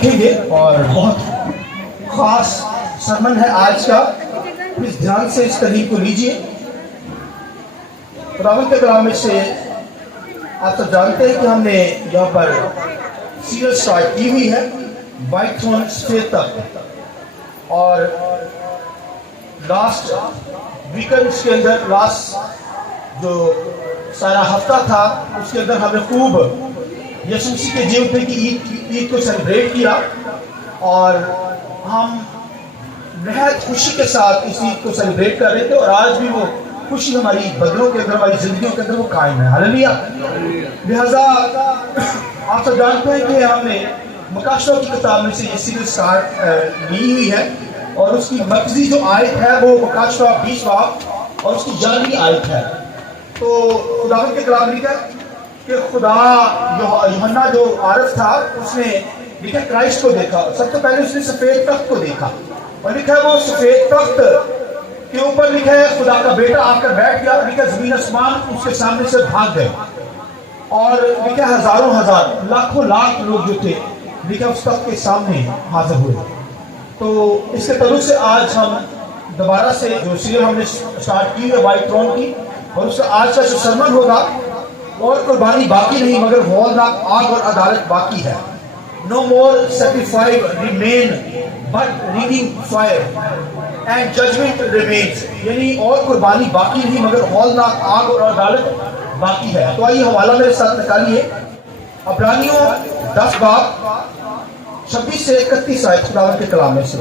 سیکھیں گے اور بہت خاص سرمن ہے آج کا. پلیز دھیان سے اس تحریر کو لیجئے. خداوند کے کلام میں سے آپ سب جانتے ہیں کہ ہم نے یہاں پر سیریز سٹارٹ کی ہوئی ہے وائٹ تھرون سے تک, اور لاسٹ ویکنڈس کے اندر لاسٹ جو سارا ہفتہ تھا اس کے اندر ہم نے خوب یسوع مسیح کے جی اٹھنے کی عید کو سیلیبریٹ کیا, اور ہم نہایت خوشی کے ساتھ اس عید کو سیلیبریٹ کر رہے تھے, اور آج بھی وہ خوشی ہماری بدنوں کے اندر, ہماری زندگیوں کے اندر وہ قائم ہے. ہاللیلویا. لہذا آپ سب جانتے ہیں کہ ہم نے مکاشفہ کی کتاب میں سے یہ سیریز سٹارٹ لی ہوئی ہے, اور اس کی مرکزی جو آیت ہے وہ مکاشفہ 20 باب اور اس کی 11ویں آیت ہے. تو خداوند کے کلام لکھا کہ خدا یوحنا جو عارف تھا اس نے لکھا کرائسٹ کو دیکھا. سب سے پہلے اس نے سفید تخت کو دیکھا, اور لکھا ہے وہ سفید تخت کے اوپر لکھا ہے خدا کا بیٹا آ کر بیٹھ گیا. لکھا زمین آسمان اس کے سامنے سے بھاگ گئے, اور لکھا ہزاروں ہزار لاکھوں لاکھ لوگ جو تھے لکھا اس تخت کے سامنے حاضر ہوئے. تو اس کے تعلق سے آج ہم دوبارہ سے جو سیریز ہم نے سٹارٹ کی ہے وائٹ تھرون کی, اور اس کا آج کا جو سرمن ہوگا اور قربانی باقی نہیں مگر ہولناک آگ اور عدالت باقی ہے. No more sacrifice remain but reading fire and judgment remains. یعنی اور قربانی باقی نہیں مگر ہولناک آگ اور عدالت باقی ہے. تو آئیے حوالہ میرے ساتھ نکالیے عبرانیوں 10 باب 26 سے 31 آیت خداوند کے کلام میں سے.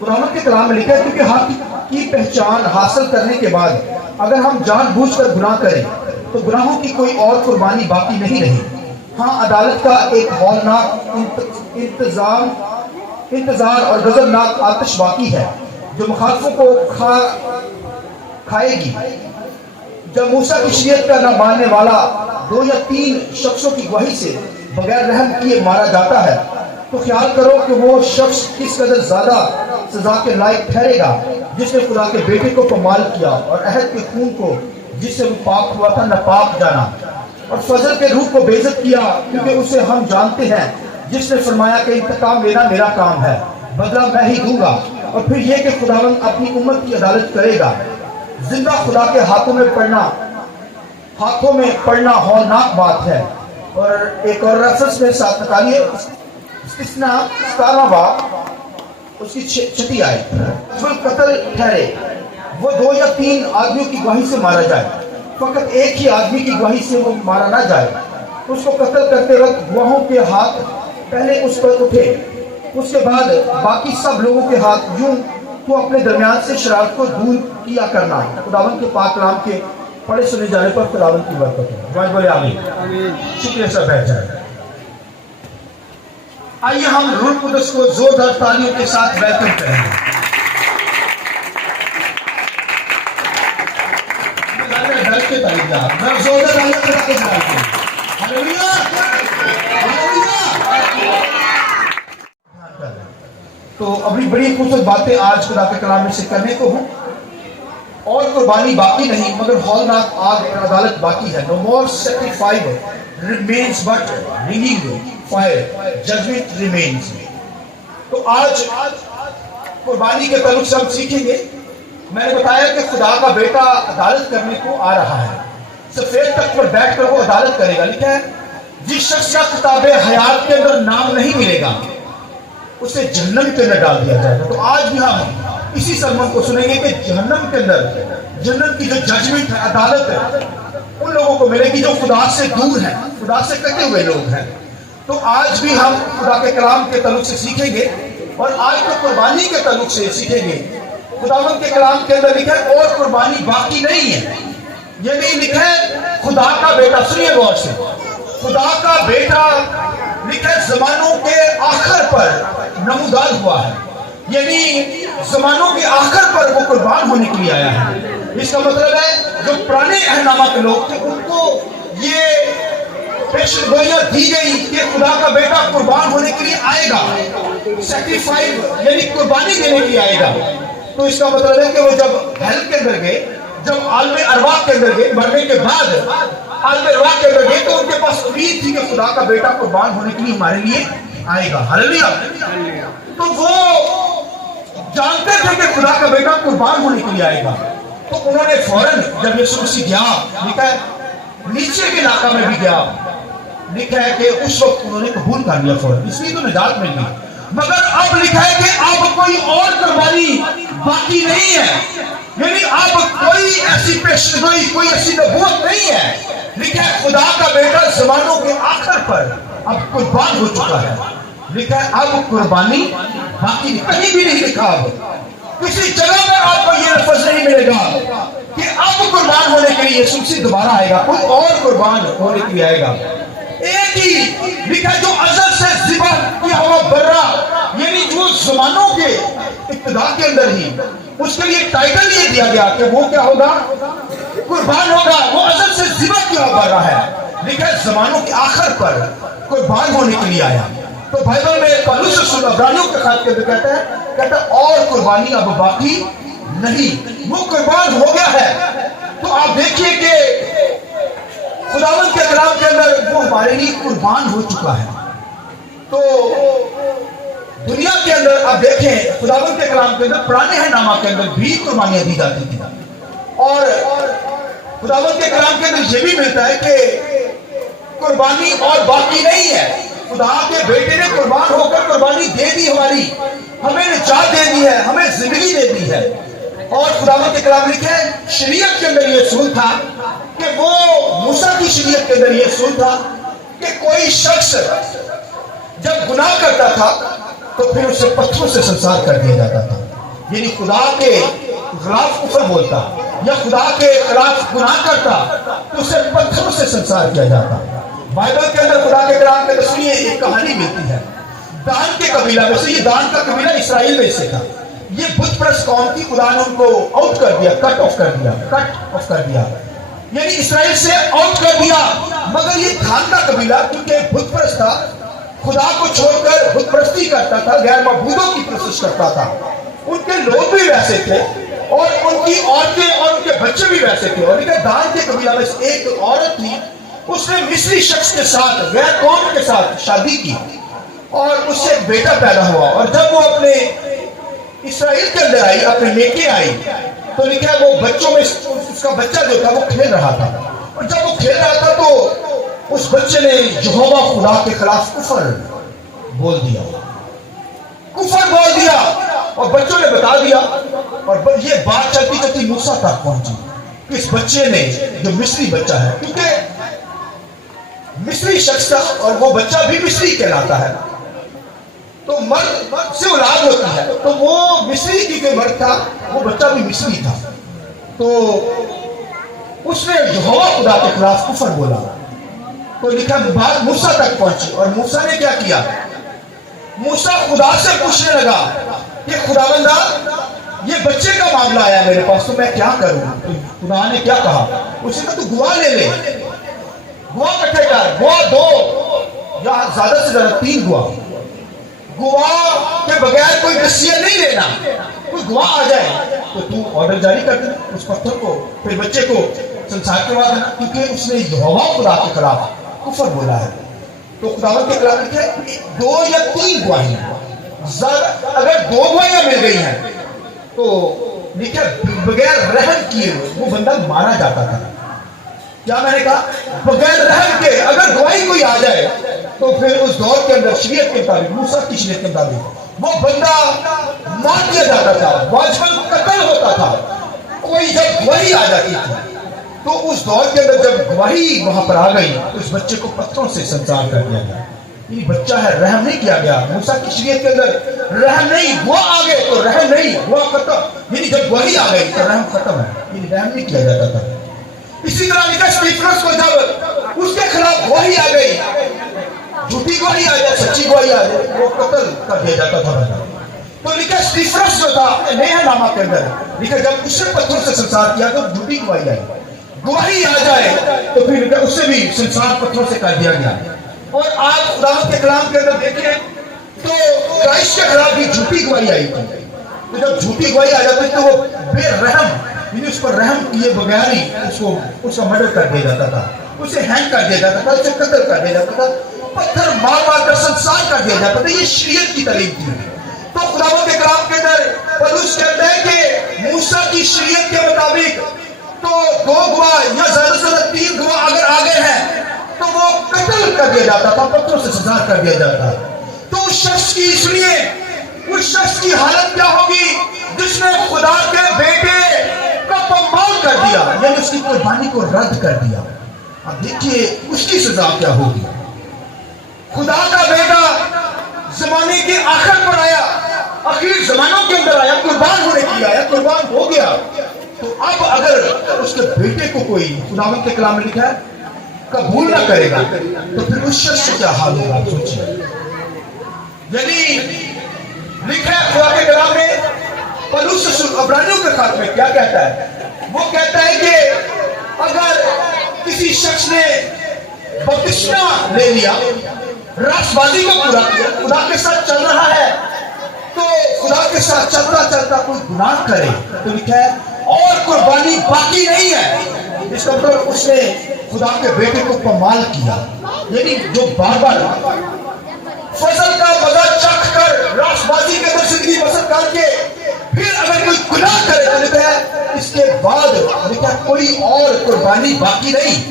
خداوند کے کلام میں لکھا ہے کیونکہ حق کی پہچان حاصل کرنے کے بعد اگر ہم جان بوجھ کر گناہ کریں تو گناہوں کی کوئی اور قربانی باقی نہیں رہی. ہاں عدالت کا ایک ہولناک انتظار اور غضبناک آتش باقی ہے جو مخالفوں کو کھائے گی. جب موسیٰ کی شریعت کا نہ ماننے والا 2 یا 3 شخصوں کی گواہی سے بغیر رحم کیے مارا جاتا ہے تو خیال کرو کہ وہ شخص کس قدر زیادہ سزا کے لائق ٹھہرے گا جس نے خدا کے بیٹے کو پامال کیا اور عہد کے خون کو جس سے وہ پاک ہوا تھا ناپاک جانا, اور فضل کے روح کو بے عزت کیا کیونکہ اسے ہم جانتے ہیں جس نے فرمایا کہ انتقام لینا میرا کام ہے, بدلہ میں ہی دوں گا. اور پھر یہ کہ خداوند اپنی امت کی عدالت کرے گا. زندہ خدا کے ہاتھوں میں پڑنا ہولناک بات ہے. اور ایک اور ریفرنس میں ساتھ نکالیے استثناء 17 باب اس کی 6 آیت. جو قتل ٹھہرے وہ 2 یا 3 آدمیوں کی گواہی سے مارا جائے, فقط ایک ہی آدمی کی گواہی سے وہ مارا نہ جائے. اس کو قتل کرتے وقت گواہوں کے ہاتھ پہلے اس پر اٹھے, اس کے بعد باقی سب لوگوں کے ہاتھ یوں تو اپنے درمیان سے شرارت کو دور کیا کرنا. خداوند کے پاک کلام کے پڑھے سنے جانے پر خداوند کی برکت ہے. جوائن بولے آمین. شکریہ سر, بیٹھ جائیں. آئیے ہم روح القدس کو زوردار تالیوں کے ساتھ ویلکم کریں. تو ابھی بڑی خوبصورت باتیں آج خدا کے کلام میں سے کرنے کو ہوں. اور قربانی باقی نہیں مگر ہولناک آگ اور عدالت باقی ہے. No more sacrifice remains but ringing fire, judgment remains. تو آج قربانی کے تعلق سے ہم سیکھیں گے. میں نے بتایا کہ خدا کا بیٹا عدالت کرنے کو آ رہا ہے. سفید تخت پر بیٹھ کر وہ عدالت کرے گا. لکھا ہے جس شخص کا کتاب حیات کے اندر نام نہیں ملے گا اسے جہنم کے اندر ڈال دیا جائے گا. تو آج بھی ہم اسی سرمن کو سنیں گے کہ جہنم کے اندر جنت کی جو ججمنٹ ہے, عدالت ہے, ان لوگوں کو ملے گی جو خدا سے دور ہیں, خدا سے کٹے ہوئے لوگ ہیں. تو آج بھی ہم خدا کے کلام کے تعلق سے سیکھیں گے, اور آج تو قربانی کے تعلق سے سیکھیں گے. خداوند کے کلام کے اندر لکھا ہے اور قربانی باقی نہیں ہے. یعنی لکھا ہے خدا کا بیٹا, سنیے غور سے, خدا کا بیٹا لکھا ہے زمانوں کے آخر پر نمودار ہوا ہے. یعنی زمانوں کے آخر پر وہ قربان ہونے کے لیے آیا ہے. اس کا مطلب ہے جو پرانے اہنامہ کے لوگ تھے ان کو یہ پیشن گوئیاں دی گئی کہ خدا کا بیٹا قربان ہونے کے لیے آئے گا, سیکریفائس یعنی قربانی دینے کے لیے آئے گا. تو اس کا مطلب ہے کہ وہ جب ہیل کے اندر گئے, جب عالم ارواح کے اندر گئے, مرنے کے بعد عالم ارواح کے اندر گئے, تو ان کے پاس امید تھی کہ خدا کا بیٹا قربان ہونے کے لیے ہمارے لیے آئے گا. ہاللیلویا. تو وہ جانتے تھے کہ خدا کا بیٹا قربان ہونے کے لیے آئے گا. تو انہوں نے فوراً جب یسوع مسیح گیا, لکھا ہے نیچے کے علاقہ میں بھی گیا, لکھا ہے کہ اس وقت انہوں نے قبول کر لیا فوراً, اس لیے تو نجات مل گئی. مگر اب لکھا ہے کہ اب کوئی اور قربانی باقی نہیں ہے, یعنی اب کوئی ایسی پیشگوئی, کوئی ایسی نبوت نہیں ہے. لکھا ہے خدا کا بیٹا زمانوں کے آخر پر اب قربان ہو چکا ہے. لکھا ہے اب قربانی باقی نہیں, کہیں بھی نہیں لکھا, اب کسی جگہ پر آپ کو یہ لفظ نہیں ملے گا کہ اب قربان ہونے کے لیے یسوع مسیح دوبارہ آئے گا, کوئی اور قربان ہونے کے لیے آئے گا. ایک ہی لکھا جو ازل سے ذبح کیا ہوا برا, یعنی جو زمانوں کے ابتدا کے اندر ہی اس کے لیے ٹائٹل یہ دیا گیا کہ وہ کیا ہوگا, قربان ہوگا. وہ ازل سے ذبح کیا ہوا برا ہے, لکھا ہے زمانوں کے آخر پر قربان ہونے کے لیے آیا. تو بائبل میں پولس رسول عبرانیوں کے خط کے اندر کہتا ہے اور قربانی اب باقی نہیں, وہ قربان ہو گیا ہے. تو آپ دیکھیے کہ خداوند کے کلام کے اندر وہ ہمارے لیے قربان ہو چکا ہے. تو دنیا کے اندر آپ دیکھیں خداوند کے کلام کے اندر پرانے نامہ کے اندر بھی قربانیاں دی جاتی تھیں, اور خداوند کے کلام کے اندر یہ بھی ملتا ہے کہ قربانی اور باقی نہیں ہے. خدا کے بیٹے نے قربان ہو کر قربانی دے دی, ہماری ہمیں نجات دے دی ہے, ہمیں زندگی دے دی ہے. اور خداوند کے کلام لکھے شریعت کے اندر یہ اصول تھا کہ وہ موسیٰ کی شریعت کے اندر یہ اصول تھا کہ کوئی شخص جب گناہ کرتا تھا تو پھر اسے پتھروں سے سنسار کر دیا جاتا تھا. یعنی خدا کے خلاف کفر بولتا یا خدا کے خلاف گناہ کرتا تو اسے پتھروں سے سنسار کیا جاتا. بائبل کے اندر خدا کے کلام میں سنیے ایک کہانی ملتی ہے دان کے قبیلہ میں سے. یہ دان کا قبیلہ اسرائیل میں سے تھا. یہ بت پرست قوم کی, خدا نے ان کو آؤٹ کر دیا, کٹ آف کر دیا, یعنی اسرائیل سے آؤٹ کر دیا. مگر یہ دان کا قبیلہ کیونکہ بت پرست تھا, خدا کو چھوڑ کر بت پرستی کرتا تھا, غیر معبودوں کی پرستش کرتا تھا. ان کے لوگ بھی ویسے تھے اور ان کی عورتیں اور ان کے بچے بھی ویسے تھے. اور دان کے قبیلہ میں سے ایک عورت تھی, اس نے مصری شخص کے ساتھ, غیر قوم کے ساتھ شادی کی اور اس سے ایک بیٹا پیدا ہوا. اور جب وہ اپنے اسرائیل کے اندر آئی, اپنے میکے آئی, تو لکھا ہے وہ بچوں میں اس کا بچہ جو تھا وہ کھیل رہا تھا. اور جب وہ کھیل رہا تھا تو اس بچے نے یہوہ خدا کے خلاف کفر بول دیا, اور بچوں نے بتا دیا. اور یہ بات چلتی چلتی موسیٰ تک پہنچی کہ اس بچے نے, جو مصری بچہ ہے, کیونکہ مصری شخص تھا اور وہ بچہ بھی مصری کہلاتا ہے, تو مرد سے اولاد ہوتی ہے, تو وہ مصری کی مرد تھا, وہ بچہ بھی مصری تھا. تو اس نے یہوہ خدا کے خلاف کفر بولا. تو لکھا بات موسیٰ تک پہنچی, اور موسیٰ نے کیا کیا, موسیٰ خدا سے پوچھنے لگا کہ خداوندہ یہ بچے کا معاملہ آیا میرے پاس, تو میں کیا کروں. تو خدا نے کیا کہا, اس نے کہا تو گواہ لے لے, گواہ اکٹھے کر, گواہ 2 یا زیادہ سے زیادہ 3 گواہ کے بغیر کوئی ڈسیزن نہیں لینا. کوئی گواہ آ جائے تو تو آرڈر جاری کر دینا اس پتھر کو, پھر بچے کو سنسار کروا دینا, کیونکہ اس نے یہوہ خدا کے خلاف کفر بولا ہے. تو خداوند کے خلاف لکھے 2 یا 3 گواہیاں, اگر 2 گواہیاں مل گئی ہیں تو لکھے بغیر رحم کیے وہ بندہ مارا جاتا تھا. کیا میں نے کہا, بغیر رحم کے اگر گواہی کوئی آ جائے تو پھر اس دور کے اندر شریعت کے مطابق, موسیٰ کی شریعت کے مطابق وہ بندہ مار دیا جاتا تھا, واجباً قتل ہوتا تھا. کوئی جب گواہی آ جاتی تھی تو اس دور کے اندر جب گواہی وہاں پر آ گئی تو اس بچے کو پتھروں سے سنسار کر دیا گیا. یہ بچہ ہے, رحم نہیں کیا گیا. موسیٰ کی شریعت کے اندر رحم نہیں, گواہ آ گئے تو رحم نہیں, گواہ ختم, یعنی جب گواہی آ گئی تو رحم ختم ہے, یعنی رحم نہیں کیا جاتا تھا. اسی طرح لکھا اسٹیفنس کو جب اس کے خلاف گواہی آ گئی, جھوٹی گواہی آ جائے, سچی گواہی آ جائے, وہ قتل کر دیا جاتا تھا. تو لکھا اسٹیفنس جو تھا نیا نامہ کے اندر لکھا جب اس سے پتھر سے سنسار کیا تو جھوٹی گواہی آئی, گواہی آ جائے تو پھر لکھا اس سے بھی سنسار پتھروں سے کر دیا گیا. اور آپ خدا کے کلام کے اندر دیکھیں تو کرائسٹ کے خلاف بھی جھوٹی گواہی آئی تھی. تو جب جھوٹی گواہی آ جاتی تو وہ بے رحم, یعنی اس پر رحم کیے بغیر ہی اس کا مرڈر کر دیا جاتا تھا, اسے ہینگ کر دیا جاتا تھا, اسے قتل کر دیا جاتا تھا. پتھر مار مار کر سنسار کر دیا جاتا تھا. یہ شریعت کی تعلیم تھی. تو خداوند کے کلام کے اندر پولس کہتا ہے کہ موسیٰ کی شریعت کے مطابق تو 2 گواہ یا زیادہ سے زیادہ 3 گواہ اگر آگے ہیں تو وہ قتل کر دیا جاتا تھا, پتھروں سے سزا کر دیا جاتا. تو اس شخص کی اس شخص کی حالت کیا ہوگی جس نے خدا کے بیٹے کا پامال کر دیا, یعنی اس کی قربانی کو رد کر دیا. اب دیکھیے اس کی سزا کیا ہوگی. خدا کا بیٹا زمانے کے آخر پر آیا, آخر زمانوں کے اندر آیا, قربان ہونے کی آیا, قربان ہو گیا. تو اب اگر اس کے بیٹے کو کوئی خداوند کے کلام میں لکھا ہے قبول نہ کرے گا تو پھر اس شخص کا کیا حال ہوگا, آپ سوچیے. یعنی لکھا ہے خدا کے کلام میں, پولس رسول عبرانیوں کے خط میں کیا کہتا ہے, وہ کہتا ہے کہ اگر کسی شخص نے بپتسمہ لے لیا, راست بازی کو پورا کیا, خدا کے ساتھ چل رہا ہے, تو خدا کے ساتھ چلتا چلتا کوئی گناہ کرے تو لکھا ہے اور قربانی باقی نہیں ہے, اس کا مطلب اس نے خدا کے بیٹے کو پامال کیا. یعنی جو بار بار فضل کا مزہ چکھ کر راست بازی کے اندر زندگی بسر کر کے پھر اگر کوئی گناہ کرے تو لکھا ہے اس کے بعد لکھا ہے کوئی اور قربانی باقی نہیں,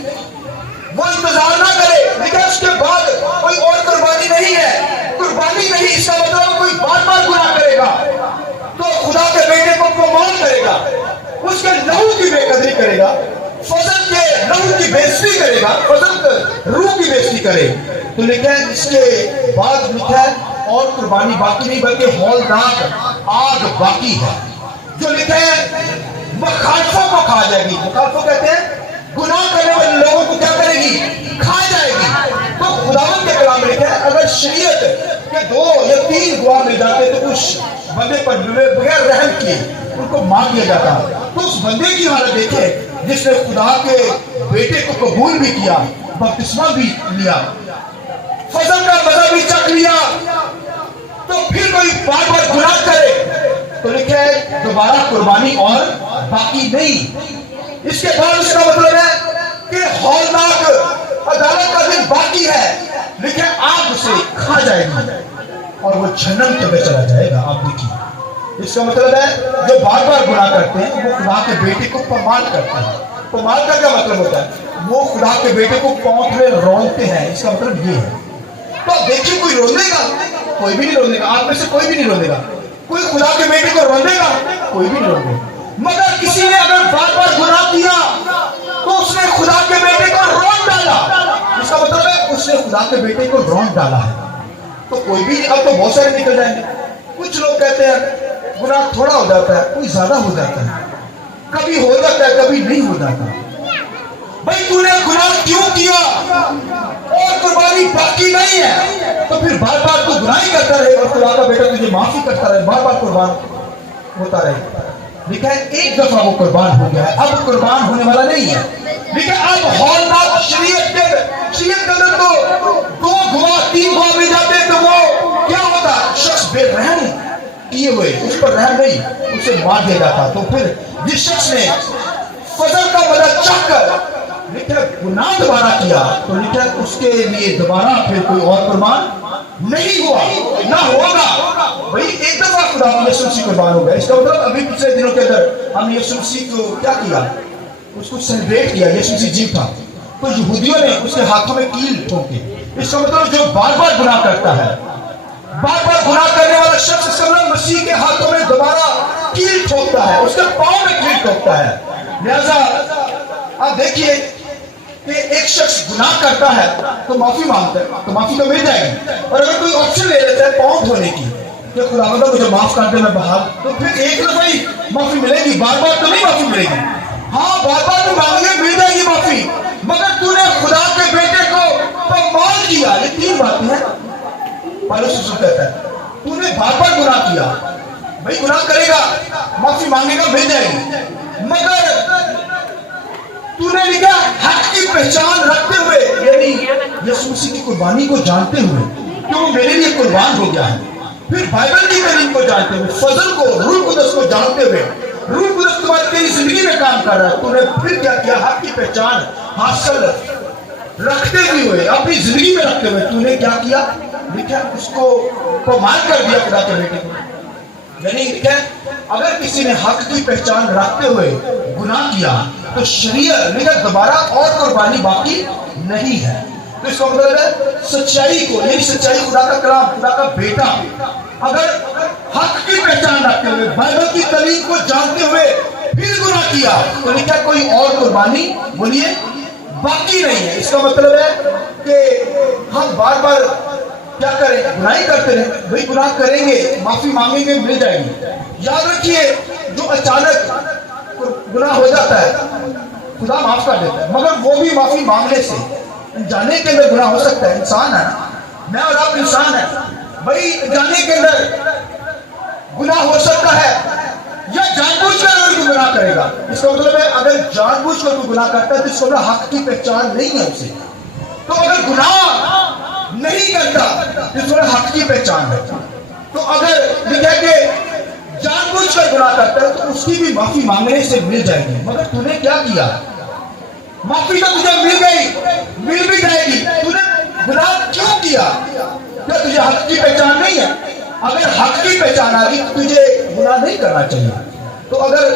وہ انتظار نہ کرے. لکھا ہے اس کے بعد کوئی اور قربانی نہیں ہے, قربانی نہیں, اس کا مطلب کوئی بار بار گناہ کرے گا تو خدا کے بیٹے کو پامال کرے گا, اس کے لہو کی بے قدری کرے گا, فضل کے لہو کی بے عزتی کرے گا, فضل کے روح کی بے عزتی کرے. تو لکھا ہے اس کے بعد لکھا ہے اور قربانی باقی نہیں بلکہ ہولناک آگ باقی ہے, جو لکھا ہے مخالفوں کو کھا جائے گی. مخالفوں کہتے ہیں گناہ کرنے والے لوگوں کو کیا کرے گی, کھا جائے گی. تو خداوند کے کلام میں لکھا ہے اگر شریعت کے 2 یا 3 گواہ مل جاتے تو اس بندے پر بغیر رحم کیے ان کو مار دیا جاتا. تو اس بندے کی حالت دیکھیں جس نے خدا کے بیٹے کو قبول بھی کیا, بپتسمہ بھی لیا, فضل کا مزہ بھی چکھ لیا, تو پھر کوئی بار بار گناہ کرے تو لکھا ہے دوبارہ قربانی اور باقی نہیں. اس کے بعد اس کا مطلب ہے کہ ہولناک عدالت کا دن باقی ہے, لکھا ہے آگ سے کھا جائے گی اور وہ جہنم میں چلا جائے گا. آپ دیکھیے اس کا مطلب ہے جو بار بار گناہ کرتے ہیں وہ خدا کے بیٹے کو پامال کرتے ہیں. پامال کا کیا مطلب ہوتا ہے, وہ خدا کے بیٹے کو پاؤں میں رونتے ہیں, اس کا مطلب یہ ہے. تو دیکھیے کوئی رونے گا, کوئی بھی نہیں رونے گا, آپ میں سے کوئی بھی نہیں رونے گا. کوئی خدا کے بیٹے کو رونے گا, کوئی بھی نہیں رونے گا. مگر کسی نے اگر بار بار گناہ کیا تو اس نے خدا کے بیٹے کو رون ڈالا, اس کا مطلب ہے اس نے خدا کے بیٹے کو رون ڈالا ہے. تو کوئی بھی نہیں, اب تو بہت سارے نکل جائیں گے. کچھ لوگ کہتے ہیں گناہ تھوڑا ہو جاتا ہے, کوئی زیادہ ہو جاتا ہے, کبھی ہو جاتا ہے کبھی نہیں ہو جاتا. بھائی تو نے گناہ کیوں کیا اور قربانی باقی نہیں ہے تو پھر بار بار تو گناہ ہی کرتا رہے اور خدا کا بیٹا تجھے معافی کرتا رہے, بار بار قربان ہوتا رہے. لکھا ہے ایک دفعہ وہ قربان ہو گیا ہے, اب قربان ہونے والا نہیں ہے. لکھا ہے اب ہولناک شریعت کے اندر تو 2 گواہ 3 گواہ مل جاتے تو وہ کیا ہوتا, شخص بے رحم کیے ہوئے اس پر رحم نہیں, اسے مار دیا جاتا. تو پھر جس شخص نے فضل کا مزہ چکھ کر لکھا گناہ دوبارہ کیا تو لکھا اس کے لیے دوبارہ پھر کوئی اور قربان نہیں ہوا, نہ ہوگا. بھئی ایک دفعہ خدا ہم یسوع مسیح قربان ہو گیا. اس کا مطلب ابھی پچھلے دنوں کے اندر ہم یسوع مسیح کو کیا کیا, اس کو سیلیبریٹ کیا. یسوع مسیح جی تھا تو یہودیوں نے اس کے ہاتھوں میں کیل ٹھوکی. اس کا مطلب جو بار بار گناہ کرتا ہے, بار بار گناہ کرنے والا شخص اس کا مطلب مسیح کے ہاتھوں میں دوبارہ کیل ٹھوکتا ہے, اس کے پاؤں میں کیل ٹھوکتا ہے. لہذا آپ دیکھیے کہ ایک شخص گناہ کرتا ہے تو معافی مانگتا ہے تو معافی تو مل جائے گی, اور اگر کوئی آپشن لے لیتا ہے پاؤں دھونے کی کہ خداوند مجھے معاف کر دے میں بحال, تو پھر ایک دفعہ ہی معافی ملے گی, بار بار تو نہیں معافی ملے گی. ہاں بار بار تو مانگے مل جائے گی معافی, مگر تو نے خدا کے بیٹے کو پامال کیا. یہ 3 باتیں ہیں. پولس رسول کہتا ہے تو نے بار بار گناہ کیا, بھائی گناہ کرے گا معافی مانگے گا مل جائے گی, مگر تو نے لکھا حق کی پہچان رکھتے ہوئے, یعنی یسوع مسیح کی قربانی کو جانتے ہوئے کہ وہ میرے لیے قربان ہو گیا ہے, پھر بائبل کی تعلیم کو جانتے ہوئے, فضل کو, روح قدس کو جانتے ہوئے, روح قدس تمہاری تیری زندگی میں کام کر رہا ہے, تو نے پھر کیا کیا, حق کی پہچان حاصل رکھتے بھی ہوئے, اپنی زندگی میں رکھتے ہوئے, تو نے کیا کیا؟ لکھا اس کو پامال کر دیا خدا کے بیٹے کو. یعنی لکھا اگر کسی نے حق کی پہچان رکھتے ہوئے گناہ کیا تو شریعت لکھا دوبارہ اور قربانی باقی نہیں ہے. تو اس کا مطلب ہے سچائی کو, یعنی سچائی خدا کا کلام, خدا کا بیٹا اگر حق کی پہچان رکھتے ہوئے بائبل کی تعلیم کو جانتے ہوئے پھر گناہ کیا تو لکھا کوئی اور قربانی بولیے باقی نہیں ہے. اس کا مطلب ہے کہ ہم بار بار کیا کریں, گناہ کرتے رہیں. بھئی گناہ کریں گے, معافی مانگیں گے, مل جائے گی. یاد رکھیے جو اچانک گناہ ہو جاتا ہے خدا معاف کر دیتا ہے, مگر وہ بھی معافی مانگنے سے. جانے کے اندر گناہ ہو سکتا ہے, انسان ہے نا, میں اور آپ انسان ہیں. بھئی جانے کے اندر گناہ ہو سکتا ہے یا جان بوجھ کر کوئی گناہ کرے گا. اس کا مطلب ہے اگر جان بوجھ کر کوئی گناہ کرتا ہے تو اس کو حق کی پہچان نہیں ہے اسے. تو اگر گناہ نہیں کرتا تو اس کو حق کی پہچان ہے. تو اگر یہ کہ جان بوجھ کر گناہ کرتا ہے تو اس کی بھی معافی مانگنے سے مل جائے گی. مگر تو نے کیا کیا؟ معافی تو تجھے مل گئی, مل بھی جائے گی. تو نے گناہ کیوں کیا؟ کیا تجھے حق کی پہچان نہیں ہے؟ اگر حق کی پہچان آ گئی تو تجھے گناہ نہیں کرنا چاہیے. تو اگر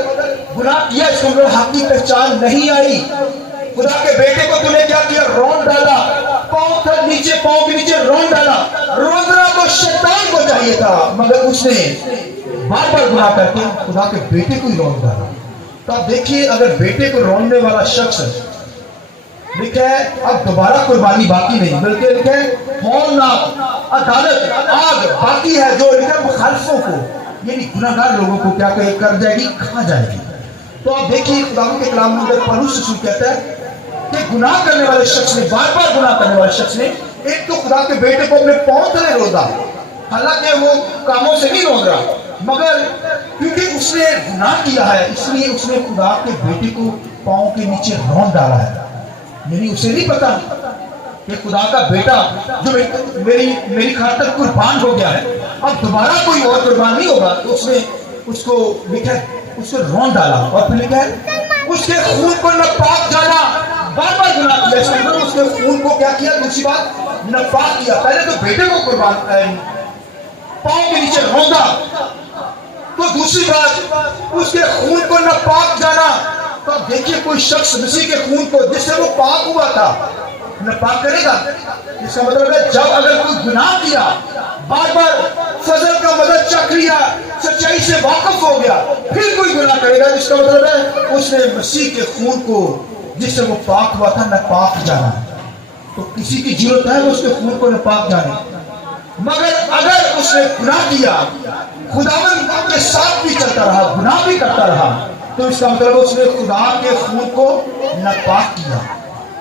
گناہ کیا اس کو حق کی پہچان نہیں آئی, خدا کے بیٹے کو تو نے کیا کیا؟ رون ڈالا, پاؤں کے نیچے رون ڈالا. رونا تو شیطان کو چاہیے تھا مگر اس نے بار بار گناہ کر کے خدا کے بیٹے کو ہی رون ڈالا. تو آپ دیکھیے اگر بیٹے کو روننے والا شخص لکھا ہے اب دوبارہ قربانی باقی نہیں, بلکہ لکھا ہے ہولناک عدالت آگ باقی ہے جو لکھا ہے مخالفوں کو یعنی گناہگار لوگوں کو کیا کر جائے گی, کھا جائے گی. تو آپ دیکھیے خدا کے کلام میں اندر پولس رسول کہتا ہے کہ گناہ کرنے والے شخص نے, بار بار گناہ کرنے والے شخص نے ایک تو خدا کے بیٹے کو اپنے پاؤں تلے رودا, حالانکہ وہ کاموں سے نہیں روند رہا, مگر کیونکہ اس نے گناہ کیا ہے اس لیے اس نے خدا کے بیٹے کو پاؤں کے نیچے رون ڈالا ہے. یعنی اسے نہیں پتا کہ خدا کا بیٹا جو میری خاطر قربان ہو گیا ہے اب دوبارہ کوئی اور قربان نہیں ہوگا. تو اس نے اس کو لکھا اس کو رون ڈالا اور پھر لکھا ہے اس کے خون کو ناپاک جانا, بار بار گناہ کیا اس کے خون کو کیا کیا, دوسری بات ناپاک کیا. پہلے تو بیٹے کو قربان پاؤں کے نیچے روندا, تو دوسری بات اس کے خون کو ناپاک جانا. تو دیکھیے کوئی شخص مسیح کے خون کو جس سے وہ پاک ہوا تھا ناپاک کرے گا. اس کا مطلب ہے جب اگر کوئی گناہ کیا, بار بار فضل کا مدد چکھ لیا, سچائی سے واقف ہو گیا, پھر کوئی گناہ کرے گا, جس کا مطلب ہے اس نے مسیح کے خون کو جس سے وہ پاک ہوا تھا ناپاک جانا. تو کسی کی ضرورت ہے اس کے خون کو ناپاک جانے, مگر اگر اس نے گناہ کیا خداوند کے ساتھ بھی چلتا رہا, گناہ بھی کرتا رہا, تو اس کا مطلب اس نے خدا کے خون کو ناپاک کیا.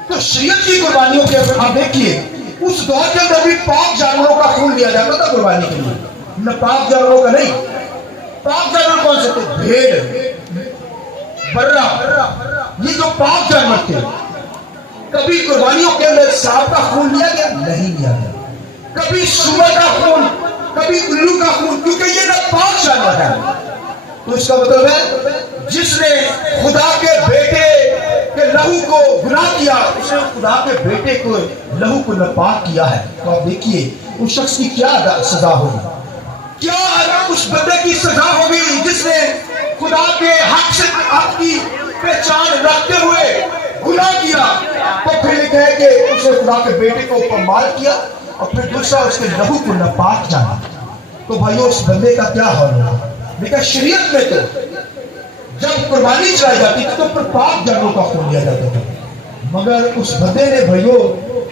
تو شریعت کی قربانیوں کے اندر آپ دیکھیے اس دور کے اندر بھی پاک جانوروں کا خون لیا جاتا تھا قربانی کے لیے, ناپاک جانوروں کا نہیں. پاک جانور کون سے تھے؟ بھیڑ, برا, یہ جو پاک جانور تھے. کبھی قربانیوں کے اندر سانپ کا خون لیا گیا نہیں لیا گیا, کبھی سور کا خون, کبھی الو کا خون, کیونکہ یہ ناپاک جانور ہے. تو اس کا مطلب ہے جس نے خدا کے بیٹے کے لہو کو گناہ کیا اس نے خدا کے بیٹے کو لہو کو ناپاک کیا ہے. تو آپ دیکھیے اس شخص کی کیا سزا ہوگی, کیا اس بندے کی سزا ہوگی جس نے خدا کے حق سے حق کی پہچان رکھتے ہوئے گناہ کیا. تو پھر لکھا ہے کہ اس نے خدا کے بیٹے کو پامال کیا اور پھر دوسرا اس کے لہو کو ناپاک جانا. تو بھائیو اس بندے کا کیا حال ہوگا؟ لیکن شریعت میں تو جب قربانی چلائی جاتی تھی تو پر پاک جانوروں کا خون لیا جاتا تھا, مگر اس بندے نے بھائیو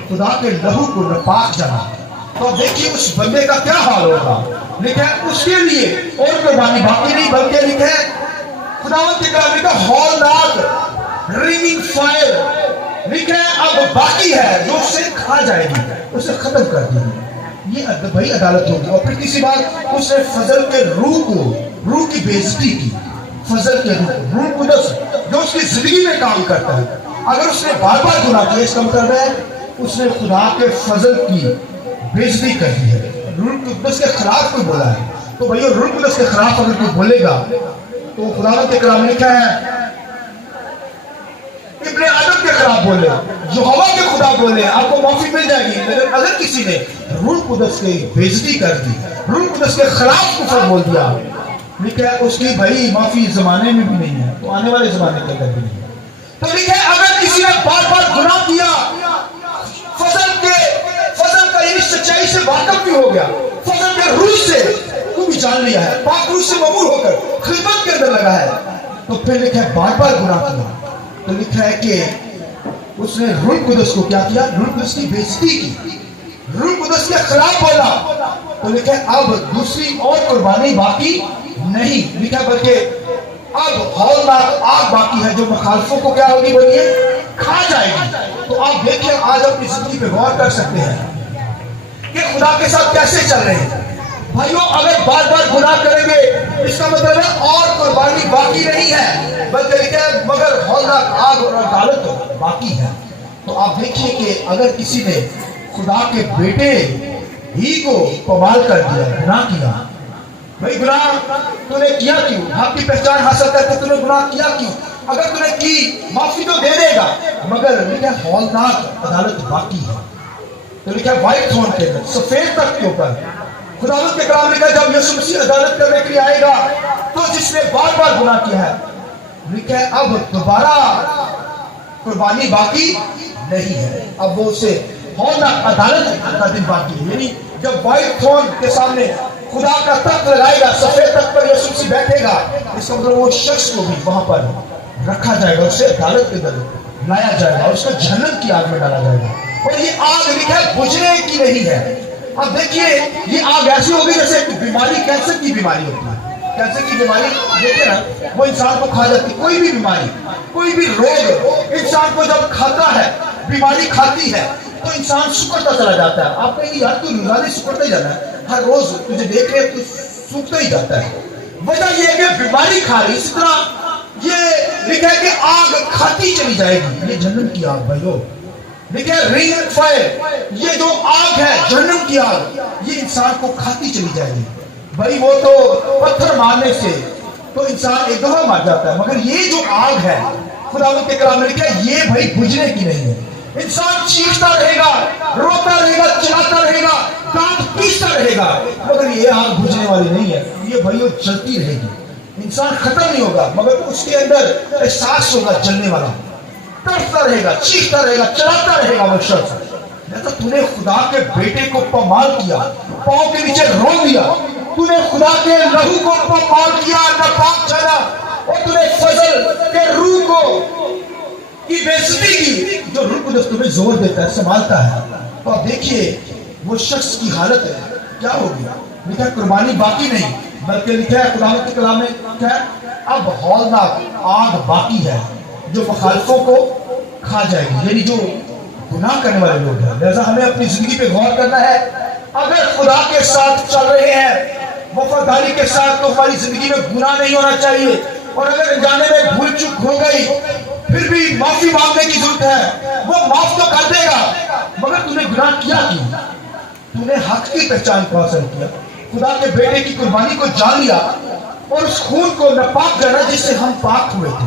خدا کے لہو کو ناپاک جانا. تو دیکھیے اس بندے کا کیا حال ہوگا. لکھا ہے اس کے لیے اور قربانی باقی نہیں, بلکہ لکھا ہے خداوند کے کلام کا ہولناک رنگنگ فائر لکھا ہے اب باقی ہے جو اسے کھا جائے گی, اسے ختم کر دے گی. یہ بھائی عدالت ہوگی. اور پھر کسی بات اس نے فضل کے روح کی بےعزتی کی. فضل کے روح قدس جو اس کی زندگی میں کام کرتا ہے, اگر اس نے بار بار گناہ کیا اس کا مطلب ہے اس نے خدا کے فضل کی بےعزتی کر دی ہے, روح قدس کے خلاف کوئی بولا ہے. تو بھائی روح قدس کے خلاف اگر کوئی بولے گا تو خدا کے کلام لکھا ہے کہ ابن آدم کے خلاف بولے, یہوہ کے خدا بولے, آپ کو معافی مل جائے گی. لیکن اگر کسی نے روح القدس کی بےعزتی کر دی, روح القدس کے خلاف کفر بول دیا, لکھا ہے اس کی بھائی معافی اس زمانے میں بھی نہیں ہے تو آنے والے زمانے کے اندر بھی نہیں ہے. تو لکھا ہے اگر کسی نے بار بار گناہ کیا, فضل کا یہ سچائی سے واقف بھی ہو گیا, فضل کے روح سے کو بھی جان لیا ہے, پاک روح سے مبعوث ہو کر خدمت کے اندر لگا ہے, تو پھر لکھا ہے بار بار گناہ کیا, تو لکھا ہے کہ اس نے روح القدس کو کیا کیا, روح القدس کی بےعزتی کی, روح القدس کے خلاف بولا. تو لکھا ہے اب دوسری اور قربانی باقی نہیں, لکھا ہے بلکہ اب ہولناک آگ باقی ہے جو مخالفوں کو کیا ہوگی, بولیے, کھا جائے گی. تو آپ دیکھیں آج اپنی زندگی پہ غور کر سکتے ہیں کہ خدا کے ساتھ کیسے چل رہے ہیں. بھائیوں اگر بار بار گناہ کریں گے اس کا مطلب ہے اور قربانی باقی نہیں ہے, بلکہ لکھا ہے مگر ہولناک آگ اور عدالت باقی ہے. تو آپ دیکھیے کہ اگر کسی نے خدا کے بیٹے ہی کو پمال کر دیا, گناہ کیا, بھائی گناہ تو نے کیا کیوں, حق کی پہچان حاصل کر کے تو نے گناہ کیا کیوں, اگر تو نے کی معافی تو دے دے گا, مگر لکھا ہے ہولناک عدالت باقی ہے. تو لکھا ہے وائٹ تھرون کے اندر, سفید تخت کے اوپر خداوند کے کلام لکھا ہے جب یسوع مسیح عدالت کرنے کے لیے آئے گا تو جس نے بار بار گناہ کیا ہے, لکھا ہے اب دوبارہ قربانی باقی نہیں ہے, اب وہ اسے ہولناک عدالت کا دن باقی ہے. یعنی جب وائٹ تھرون کے سامنے خدا کا تخت لگائے گا, سفید تخت پر یسوع مسیح بیٹھے گا, اس کا مطلب وہ شخص کو بھی وہاں پر رکھا جائے گا, اسے عدالت کے اندر لایا جائے گا اور اس کو جہنم کی آگ میں ڈالا جائے گا. اور یہ آگ لکھا ہے بجھنے کی نہیں ہے. اب دیکھیے یہ آگ ایسی ہوگی جیسے بیماری, کینسر کی بیماری ہوتی ہے. کینسر کی بیماری دیکھیں نا, وہ انسان کو کھا جاتی ہے. کوئی بھی بیماری, کوئی بھی روگ انسان کو جب کھاتا ہے, بیماری کھاتی ہے, تو انسان سکڑتا چلا جاتا ہے. آپ کہیں یار تو روزانہ سکڑتا ہی جانا ہے, ہر روز تجھے دیکھ رہے تو سوکھتا ہی جاتا ہے. وجہ یہ ہے کہ بیماری کھا رہی. اس طرح یہ لکھا ہے کہ آگ کھاتی چلی جائے گی, یہ جہنم کی آگ بھائیو. لکھا ہے رنگ فائر, یہ جو آگ ہے جہنم کی آگ, یہ انسان کو کھاتی چلی جائے گی. بھائی وہ تو پتھر مارنے سے تو انسان ایک دفعہ مار جاتا ہے, مگر یہ جو آگ ہے خداوند کے کلام میں لکھا ہے یہ بھائی بجھنے کی نہیں ہے. انسان چیختا رہے گا, روتا رہے گا, چلاتا رہے گا, دانت پیستا رہے گا, مگر یہ آگ بجھنے والی نہیں ہے. یہ بھائیو جلتی رہے گی, انسان ختم نہیں ہوگا, مگر اس کے اندر احساس ہوگا جلنے والا, تڑپتا رہے گا, چیختا رہے گا, چلاتا رہے گا وہ شخص. جیسا تو نے خدا کے بیٹے کو پامال کیا, پاؤں کے نیچے رو دیا, تو نے خدا کے لہو کو پامال کیا, ناپاک جانا, اور تو نے فضل کے روح کو کی بےعزتی کی, جو روح القدس تمہیں زور دیتا ہے, سنبھالتا ہے. تو آپ دیکھیے وہ شخص کی حالت ہے کیا ہوگی. لکھا ہے قربانی باقی نہیں, بلکہ لکھا ہے خدا کے کلام میں کیا ہے اب ہولناک آگ باقی ہے جو مخالفوں کو کھا جائے گی, یعنی جو گناہ کرنے والے لوگ ہیں. لہذا ہمیں اپنی زندگی پہ غور کرنا ہے. اگر خدا کے ساتھ چل رہے ہیں وفاداری کے ساتھ تو ہماری زندگی میں گناہ نہیں ہونا چاہیے, اور اگر انجانے میں بھول چک ہو گئی پھر بھی معافی مانگنے کی ضرورت ہے. وہ معاف تو کر دے گا, مگر تم نے گناہ کیا کیوں, تم نے حق کی پہچان کو حاصل کیا, خدا کے بیٹے کی قربانی کو جان لیا, اور اس خون کو ناپاک جانا جس سے ہم پاک ہوئے تھے.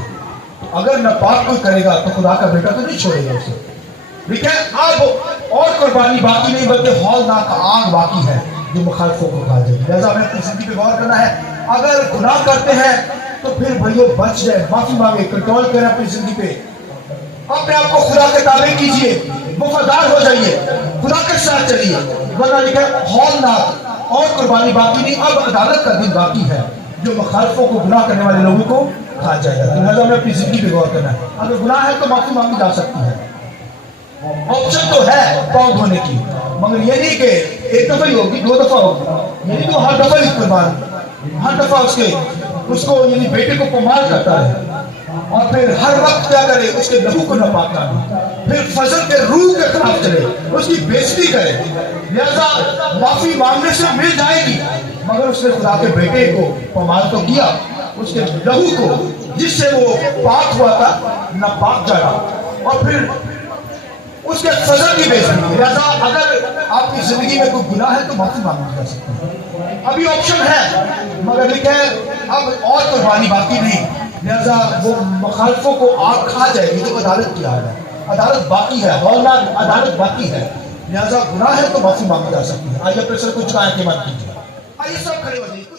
اگر ناپاک کوئی کرے گا تو خدا کا بیٹا تو نہیں چھوڑے گا اسے. لیکن اب اور قربانی باقی نہیں, بلکہ ہولناک آگ باقی ہے جو مخالفوں کو کھا جائے گی. لہذا ہمیں اپنی زندگی پہ غور کرنا ہے. اگر گناہ کرتے ہیں تو پھر بھائیو بچ جائے, معافی مانگے, کنٹرول کریں اپنی زندگی پہ, اپنے آپ کو خدا کے تابع کیجئے, وفادار ہو جائیے, خدا کے ساتھ چلیے. ورنہ لکھا ہے ہولناک اور قربانی باقی نہیں, اب عدالت کا دن باقی ہے جو مخالفوں کو, گناہ کرنے والے لوگوں کو کھا جائے گا. لہذا ہمیں اپنی زندگی پہ غور کرنا ہے. اگر گناہ ہے تو معافی مانگی جا سکتی ہے, آپشن تو ہے پاؤں دھونے کی, مگر یہ نہیں کہ ایک دفعہ ہی ہوگی, 2 دفعہ ہوگی, یعنی تو ہر دفعہ ہی قربان, ہر دفعہ اس کو یعنی بیٹے کو پمال کرتا ہے, اور پھر ہر وقت کیا کرے, اس کے لہو کو ناپاک کرے, پھر فضل کے روح کے خلاف چلے, اس کی بےعزتی کرے. لہذا معافی مانگنے سے مل جائے گی, مگر اس نے خدا کے بیٹے کو پمال تو کیا, اس کے لہو کو جس سے وہ پاک ہوا تھا ناپاک جانا, اور پھر اس کے فضل کی بےعزتی کی. لہذا اگر آپ کی زندگی میں کوئی گناہ ہے تو معافی مانگی جا سکتی ہے. ابھی آپشن ہے, مگر لکھا ہے اب اور قربانی باقی نہیں, لہذا وہ مخالفوں کو آگ کھا جائے گی. تو عدالت کی آگ ہے, عدالت باقی ہے, ہولناک عدالت باقی ہے. لہذا گناہ ہے تو معافی مانگی جا سکتی ہے. آئیے پریشر کو چکائیں کہ مت کیجیے. آئیے سب کھڑے ہو جائیے.